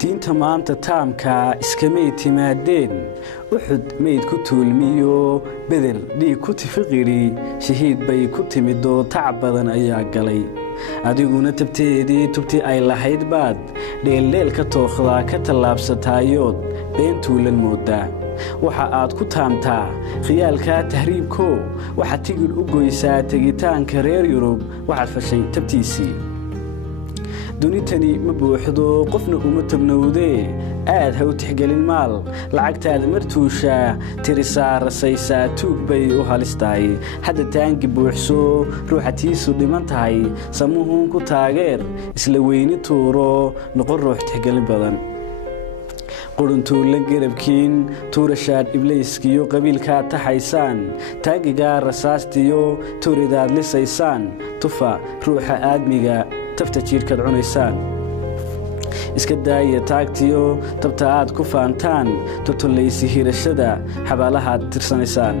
diinta maanta taamka iskamay timaadeen uxud mayd ku tuulmiyo bedel dhiig ku tifiqiri shahiid bay ku timidoo tac badan ayaa galay adiguna tabteedii tubti ay lahayd baad dheeldheel ka tookhdaa ka tallaabsataayood been tuulan moodaa waxa aad ku taamtaa khiyaalkaa tahriibko waxaad tigidh u goysaa tegitaanka reer yurub waxaad fashay tabtiisii dunitani ma buuxdo qofna uma tabnowdee aad ha u tixgelin maal lacagtaada martuushaa tirisaa rasaysaa tuug bay u halistahay hadda taangi buuxso ruuxa tiisu dhiman tahay samuhuun ku taageer isla weyni tuuro noqon ruux tixgelin badan quruntuulla garabkiin tuurashaad iblayskiyo qabiilkaad taxaysaan taagigaa rasaastiyo tuuridaad lisaysaan tufa ruuxa aadmiga tafta jiirkaad cunaysaan iska daaya taagtiyo tabta aad ku faantaan totolaysi hirashada xabaalahaad tirsanaysaan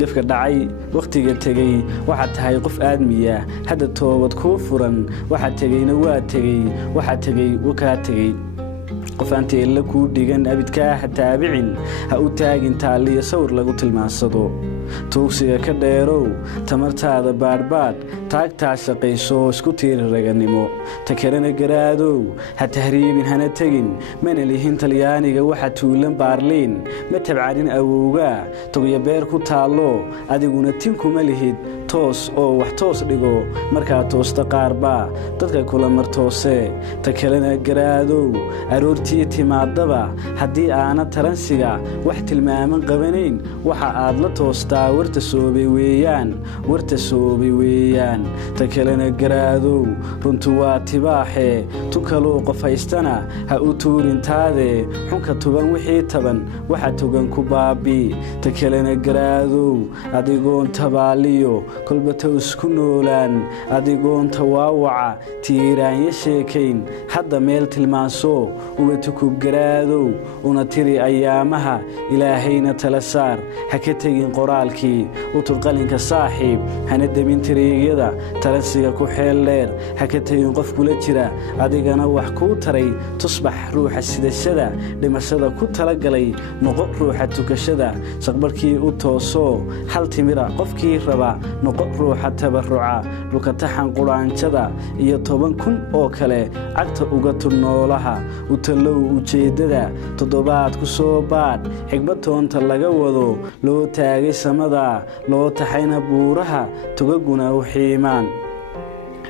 gafka dhacay wakhtiga tegey waxaad tahay qof aadmiya hadda toobad kuu furan waxaad tegeyna waa tegey waxaad tegey wakaa tegey qof aan teella kuu dhigan abidkaa ha taabicin ha u taagin taalliya sawir lagu tilmaansado tuugsiga ka dheerow tamartaada baadhbaadh taagtaa shaqayso isku tiiri raganimo ta kalena garaadow ha tahriibin hana tegin mana lihin talyaaniga waxa tuulan baarliin ma tabcanin awowgaa togya beer ku taallo adiguna tinkuma lihid toos oo wax toos dhigo markaa toosta qaarbaa dadka kula martoosee ta kalena garaadow aroortii timaadaba haddii aana taransiga wax tilmaaman qabanayn waxa aad la toostaa warta soobay weeyaan ta kalena garaadow runtu waa tibaaxee tu kaluu qof haystana ha u tuurintaadee xunka tuban wixii taban waxa tugan ku baabii ta kalena garaadow adigoon tabaaliyo kolbata isku noolaan adigoon tawaawaca tiiraanya sheekayn hadda meel tilmaanso uga tukub garaadow una tiri ayaamaha ilaahayna tala saar ha ka tegin qoraalkii utur qalinka saaxiib hana demin tiriigyada talansiga ku xeel dheer ha ka tegin qof kula jira adigana wax kuu taray tusbax ruuxa sidashada dhimashada ku talagalay noqo ruuxa tukashada saqbarkii u toosoo hal timira qofkii raba noqo ruuxa tabaruca dhukataxan quraanjada iyo 10,000 oo kale cagta uga turnoolaha u talow ujeedada toddobaad ku soo baadh xigmad toonta laga wado loo taagay samada loo taxayna buuraha tugaguna u xiimaan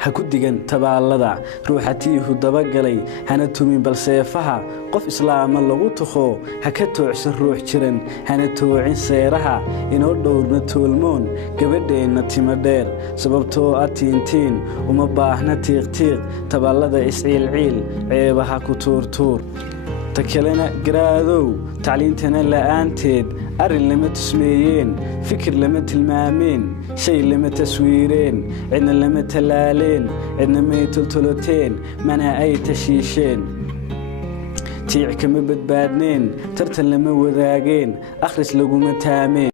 ha ku digan tabaalada ruuxa tiihu dabagalay hana tumin balseefaha qof islaama lagu tuqo ha ka toocsan ruux jiran hana toocin seeraha inoo dhowrna toolmoon gabadheenna timo dheer sababtoo tiintiin uma baahna tiiqtiiq tabaalada isciilciil ceebaha ku tuurtuur ta kalena garaadow tacliintana la'aanteed arrin lama tusmeeyeen fikir lama tilmaameen shay lama taswiireen cidna lama talaaleen cidna may toltoloteen mana ay tashiisheen tiic kama badbaadneen tartan lama wadaageen akhris laguma taameen